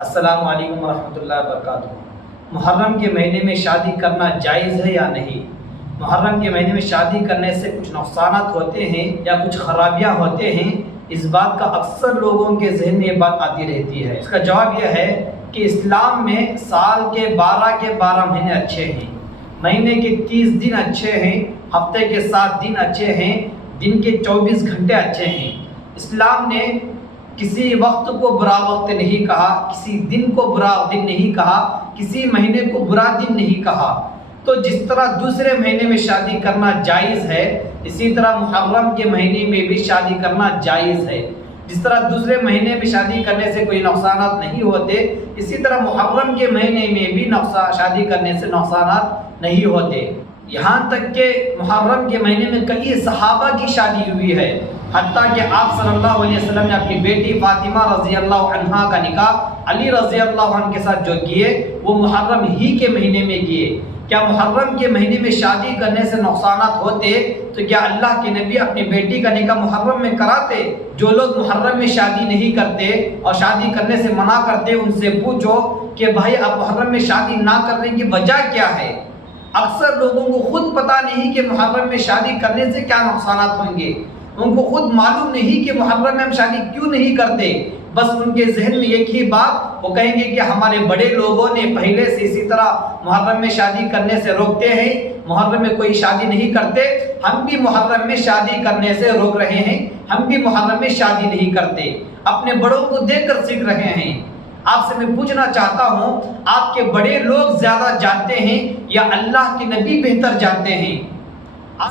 السلام علیکم ورحمۃ اللہ وبرکاتہ۔ محرم کے مہینے میں شادی کرنا جائز ہے یا نہیں؟ محرم کے مہینے میں شادی کرنے سے کچھ نقصانات ہوتے ہیں یا کچھ خرابیاں ہوتے ہیں، اس بات کا اکثر لوگوں کے ذہن میں یہ بات آتی رہتی ہے۔ اس کا جواب یہ ہے کہ اسلام میں سال کے 12 مہینے اچھے ہیں، مہینے کے 30 دن اچھے ہیں، ہفتے کے 7 دن اچھے ہیں، دن کے 24 گھنٹے اچھے ہیں۔ اسلام نے کسی وقت کو برا وقت نہیں کہا، کسی دن کو برا دن نہیں کہا، کسی مہینے کو برا دن نہیں کہا۔ تو جس طرح دوسرے مہینے میں شادی کرنا جائز ہے، اسی طرح محرم کے مہینے میں بھی شادی کرنا جائز ہے۔ جس طرح دوسرے مہینے میں شادی کرنے سے کوئی نقصانات نہیں ہوتے، اسی طرح محرم کے مہینے میں بھی شادی کرنے سے نقصانات نہیں ہوتے۔ یہاں تک کہ محرم کے مہینے میں کئی صحابہ کی شادی ہوئی ہے، حتیٰ کہ آپ صلی اللہ علیہ وسلم نے اپنی بیٹی فاطمہ رضی اللہ عنہا کا نکاح علی رضی اللہ عنہ کے ساتھ جو کیے وہ محرم ہی کے مہینے میں کیے۔ کیا محرم کے مہینے میں شادی کرنے سے نقصانات ہوتے تو کیا اللہ کے نبی اپنی بیٹی کا نکاح محرم میں کراتے؟ جو لوگ محرم میں شادی نہیں کرتے اور شادی کرنے سے منع کرتے، ان سے پوچھو کہ بھائی آپ محرم میں شادی نہ کرنے کی وجہ کیا ہے؟ اکثر لوگوں کو خود پتہ نہیں کہ محرم میں شادی کرنے سے کیا نقصانات ہوں گے، ان کو خود معلوم نہیں کہ محرم میں ہم شادی کیوں نہیں کرتے۔ بس ان کے ذہن میں ایک ہی بات، وہ کہیں گے کہ ہمارے بڑے لوگوں نے پہلے سے اسی طرح محرم میں شادی کرنے سے روکتے ہیں، محرم میں کوئی شادی نہیں کرتے، ہم بھی محرم میں شادی کرنے سے روک رہے ہیں، ہم بھی محرم میں شادی نہیں کرتے، اپنے بڑوں کو دیکھ کر سیکھ رہے ہیں۔ آپ سے میں پوچھنا چاہتا ہوں، آپ کے بڑے لوگ زیادہ جانتے ہیں یا اللہ کے نبی بہتر جانتے ہیں؟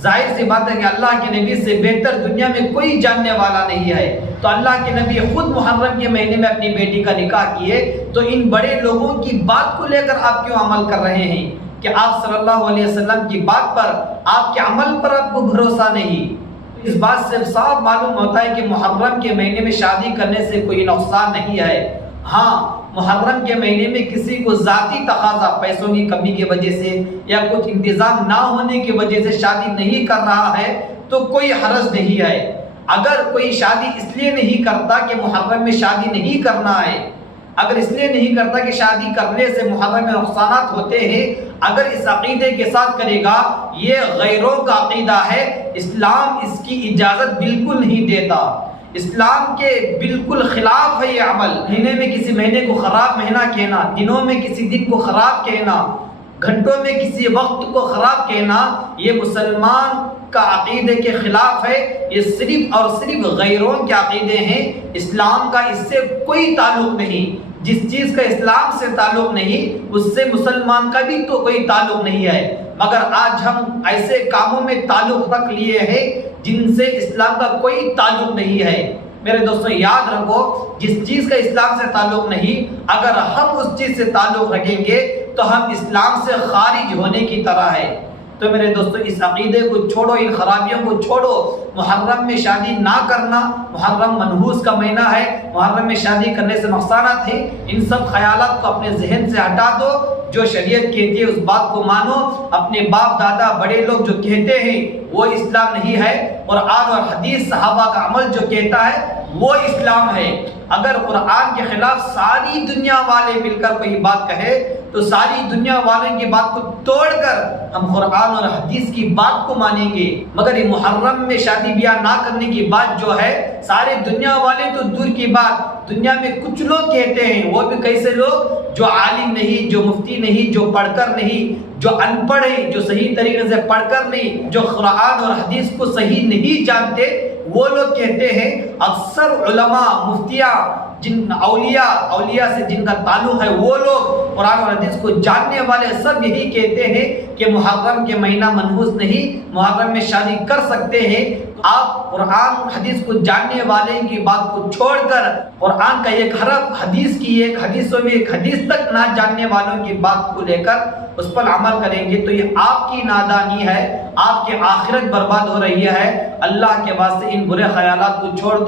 ظاہر سی بات ہے کہ اللہ کے نبی سے بہتر دنیا میں کوئی جاننے والا نہیں ہے۔ تو اللہ کے نبی خود محرم کے مہینے میں اپنی بیٹی کا نکاح کیے، تو ان بڑے لوگوں کی بات کو لے کر آپ کیوں عمل کر رہے ہیں کہ آپ صلی اللہ علیہ وسلم کی بات پر، آپ کے عمل پر آپ کو بھروسہ نہیں؟ اس بات سے صاف معلوم ہوتا ہے کہ محرم کے مہینے میں شادی کرنے سے کوئی نقصان نہیں ہے۔ ہاں، محرم کے مہینے میں کسی کو ذاتی تقاضا، پیسوں کی کمی کی وجہ سے یا کچھ انتظام نہ ہونے کی وجہ سے شادی نہیں کر رہا ہے تو کوئی حرج نہیں ہے۔ اگر کوئی شادی اس لیے نہیں کرتا کہ محرم میں شادی نہیں کرنا ہے، اگر اس لیے نہیں کرتا کہ شادی کرنے سے محرم میں نقصانات ہوتے ہیں، اگر اس عقیدے کے ساتھ کرے گا، یہ غیروں کا عقیدہ ہے، اسلام اس کی اجازت بالکل نہیں دیتا، اسلام کے بالکل خلاف ہے یہ عمل۔ مہینے میں کسی مہینے کو خراب مہینہ کہنا، دنوں میں کسی دن کو خراب کہنا، گھنٹوں میں کسی وقت کو خراب کہنا، یہ مسلمان کا عقیدے کے خلاف ہے، یہ صرف اور صرف غیروں کے عقیدے ہیں، اسلام کا اس سے کوئی تعلق نہیں۔ جس چیز کا اسلام سے تعلق نہیں، اس سے مسلمان کا بھی تو کوئی تعلق نہیں ہے، مگر آج ہم ایسے کاموں میں تعلق رکھ لیے ہیں جن سے اسلام کا کوئی تعلق نہیں ہے۔ میرے دوستوں، یاد رکھو، جس چیز کا اسلام سے تعلق نہیں، اگر ہم اس چیز سے تعلق رکھیں گے تو ہم اسلام سے خارج ہونے کی طرح ہے۔ تو میرے دوستوں، اس عقیدے کو چھوڑو، ان خرابیوں کو چھوڑو۔ محرم میں شادی نہ کرنا، محرم منحوس کا مہینہ ہے، محرم میں شادی کرنے سے نقصانات ہیں، ان سب خیالات کو اپنے ذہن سے ہٹا دو۔ جو شریعت کہتی ہے اس بات کو مانو، اپنے باپ دادا بڑے لوگ جو کہتے ہیں وہ اسلام نہیں ہے، قرآن اور حدیث صحابہ کا عمل جو کہتا ہے وہ اسلام ہے۔ اگر قرآن کے خلاف ساری دنیا والے مل کر کوئی بات کہے تو ساری دنیا والوں کی بات کو توڑ کر ہم قرآن اور حدیث کی بات کو مانیں گے، مگر یہ محرم میں شادی بیاہ نہ کرنے کی بات جو ہے، سارے دنیا والے تو دور کی بات، دنیا میں کچھ لوگ کہتے ہیں، وہ بھی کیسے لوگ جو عالم نہیں، جو مفتی نہیں، جو پڑھ کر نہیں، جو ان پڑھ ہیں، جو صحیح طریقے سے پڑھ کر نہیں، جو قرآن اور حدیث کو صحیح نہیں جانتے، وہ لوگ کہتے ہیں۔ اکثر علماء، مفتیاں، جن اولیاء سے جن کا تعلق ہے، وہ لوگ قرآن اور حدیث کو جاننے والے سب یہی کہتے ہیں کہ محرم کے مہینہ منحوس نہیں، محرم میں شادی کر سکتے ہیں۔ آپ قرآن حدیث کو جاننے والے کی بات کو چھوڑ کر قرآن کا ایک حرف، حدیث کی ایک حدیثوں میں ایک حدیث تک نہ جاننے والوں کی بات کو لے کر اس پر عمل کریں گے تو یہ آپ کی نادانی ہے، آپ کی آخرت برباد ہو رہی ہے۔ اللہ کے واسطے ان برے خیالات کو چھوڑ دو۔